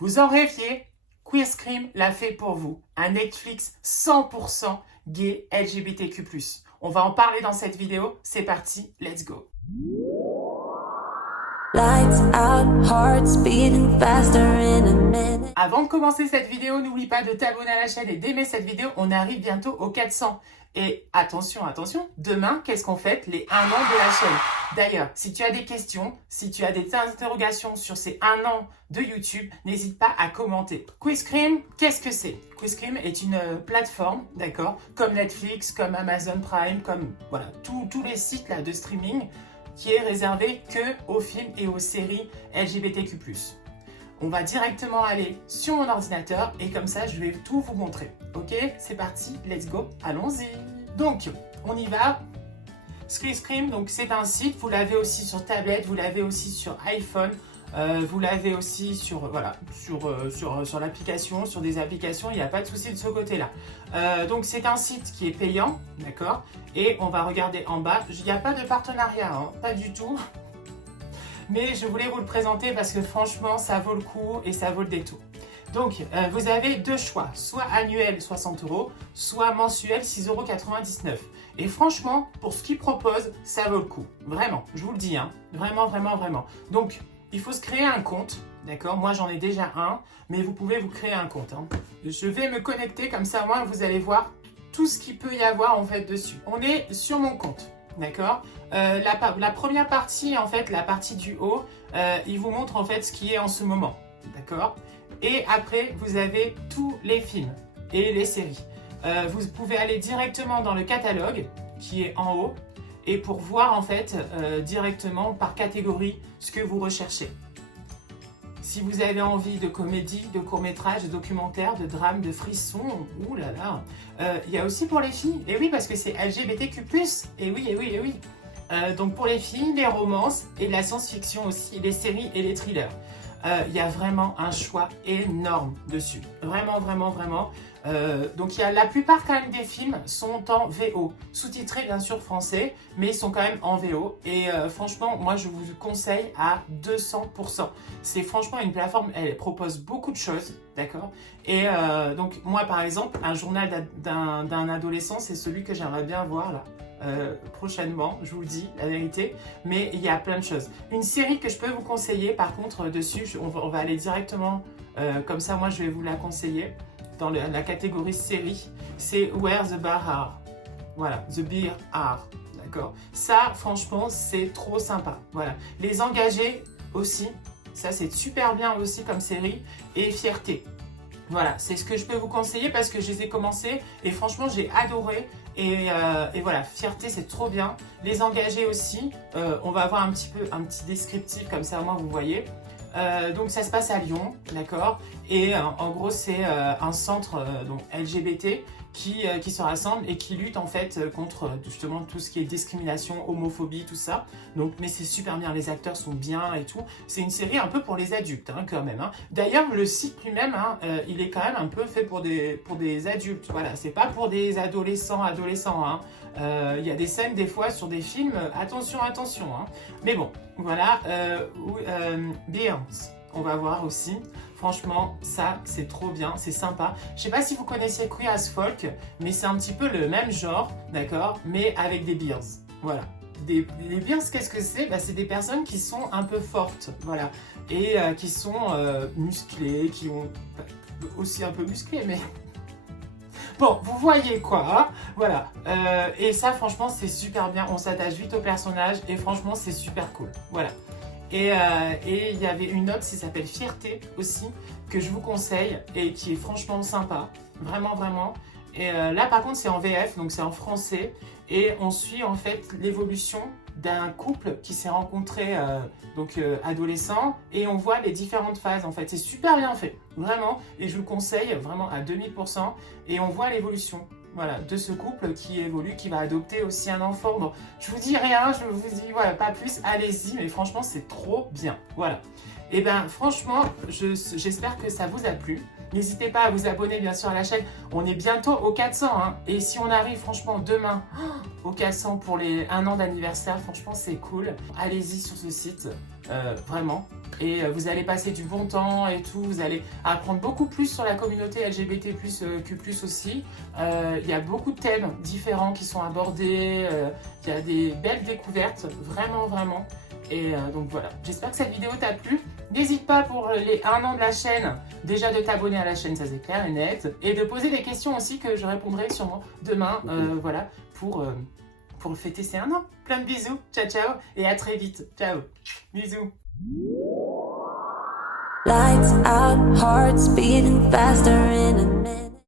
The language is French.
Vous en rêviez? Queerscream l'a fait pour vous. Un Netflix 100% gay LGBTQ+. On va en parler dans cette vidéo. C'est parti, let's go. Lights out, hearts beating faster in a minute. Avant de commencer cette vidéo, n'oublie pas de t'abonner à la chaîne et d'aimer cette vidéo. On arrive bientôt aux 400. Et attention, attention, demain, qu'est-ce qu'on fête? Les 1 an de la chaîne. D'ailleurs, si tu as des questions, si tu as des interrogations sur ces 1 an de YouTube, n'hésite pas à commenter. Queerscream, qu'est-ce que c'est? Queerscream est une plateforme, d'accord, comme Netflix, comme Amazon Prime, comme voilà, tous les sites là, de streaming qui est réservé que aux films et aux séries LGBTQ+. On va directement aller sur mon ordinateur et comme ça, je vais tout vous montrer. Ok, c'est parti, let's go, allons-y. Donc, on y va. Queerscream, donc c'est un site, vous l'avez aussi sur tablette, vous l'avez aussi sur iPhone, vous l'avez aussi sur voilà sur l'application, sur des applications, il n'y a pas de souci de ce côté-là. Donc c'est un site qui est payant, d'accord. Et on va regarder en bas, il n'y a pas de partenariat, hein, pas du tout. Mais je voulais vous le présenter parce que franchement, ça vaut le coup et ça vaut le détour. Donc, vous avez deux choix, soit annuel 60 €, soit mensuel 6,99 €. Et franchement, pour ce qu'ils proposent, ça vaut le coup. Vraiment, je vous le dis, hein. Vraiment, vraiment, vraiment. Donc, il faut se créer un compte, d'accord? Moi, j'en ai déjà un, mais vous pouvez vous créer un compte, hein. Je vais me connecter, comme ça, moi, vous allez voir tout ce qu'il peut y avoir, en fait, dessus. On est sur mon compte. D'accord. La première partie, en fait, la partie du haut, il vous montre en fait ce qui est en ce moment. D'accord. Et après, vous avez tous les films et les séries. Vous pouvez aller directement dans le catalogue qui est en haut et pour voir en fait directement par catégorie ce que vous recherchez. Si vous avez envie de comédie, de court-métrage, de documentaire, de drame, de frisson, oulala, il y a aussi pour les filles. Et oui, parce que c'est LGBTQ+. Et oui, et oui, et oui. Donc pour les filles, les romances et de la science-fiction aussi, les séries et les thrillers. Il y a vraiment un choix énorme dessus. Vraiment, vraiment, vraiment. Donc il y a la plupart quand même des films sont en VO, sous-titrés bien sûr français, mais ils sont quand même en VO. Et franchement, moi je vous conseille à 200%. C'est franchement une plateforme, elle propose beaucoup de choses, d'accord. Et donc moi par exemple, un journal d'un adolescent, c'est celui que j'aimerais bien voir là. Prochainement, je vous le dis la vérité, mais il y a plein de choses. Une série que je peux vous conseiller, par contre, dessus, on va aller directement, comme ça, moi je vais vous la conseiller, dans la catégorie série, c'est Where the Bar Are. Voilà, The Beer Are, d'accord. Ça, franchement, c'est trop sympa. Voilà, Les Engagés aussi, ça c'est super bien aussi comme série, et Fierté. Voilà, c'est ce que je peux vous conseiller parce que je les ai commencés et franchement j'ai adoré et voilà, Fierté c'est trop bien. Les Engagés aussi, on va avoir un petit descriptif comme ça au moins vous voyez. Donc ça se passe à Lyon, d'accord. Et en gros c'est un centre donc LGBT qui se rassemble et qui lutte en fait contre justement tout ce qui est discrimination, homophobie, tout ça. Donc, mais c'est super bien, les acteurs sont bien et tout. C'est une série un peu pour les adultes hein, quand même. Hein. D'ailleurs, le site lui-même, hein, il est quand même un peu fait pour des adultes. Voilà, c'est pas pour des adolescents. Hein. Y a des scènes des fois sur des films, attention, attention. Hein. Mais bon, voilà. Beyoncé, on va voir aussi. Franchement, ça, c'est trop bien, c'est sympa. Je sais pas si vous connaissez Queer as Folk, mais c'est un petit peu le même genre, d'accord, mais avec des beers. Voilà. Les beers, qu'est-ce que c'est? Bah, c'est des personnes qui sont un peu fortes, voilà, et qui sont musclées, qui ont aussi un peu musclées, mais... Bon, vous voyez quoi, hein, voilà. Et ça, franchement, c'est super bien. On s'attache vite au personnage et franchement, c'est super cool. Voilà. Et il y avait une autre qui s'appelle Fierté aussi, que je vous conseille et qui est franchement sympa. Vraiment, vraiment. Et là, par contre, c'est en VF, donc c'est en français. Et on suit en fait l'évolution d'un couple qui s'est rencontré adolescent. Et on voit les différentes phases en fait. C'est super bien fait, vraiment. Et je vous le conseille vraiment à 2000%. Et on voit l'évolution. Voilà, de ce couple qui évolue, qui va adopter aussi un enfant. Bon, je vous dis rien, je vous dis voilà, pas plus, allez-y, mais franchement, c'est trop bien. Voilà. Et ben franchement, j'espère que ça vous a plu. N'hésitez pas à vous abonner bien sûr à la chaîne. On est bientôt aux 400. Hein. Et si on arrive franchement demain aux 400 pour les 1 an d'anniversaire, franchement c'est cool. Allez-y sur ce site, vraiment. et vous allez passer du bon temps et tout, vous allez apprendre beaucoup plus sur la communauté LGBT+, Q+, aussi. Il y a beaucoup de thèmes différents qui sont abordés, il y a des belles découvertes, vraiment, vraiment. Et donc voilà, j'espère que cette vidéo t'a plu. N'hésite pas pour les 1 an de la chaîne, déjà de t'abonner à la chaîne, ça c'est clair et net, et de poser des questions aussi que je répondrai sûrement demain, voilà, pour fêter ces 1 an. Plein de bisous, ciao ciao, et à très vite, ciao, bisous. Lights out, hearts beating faster in a minute.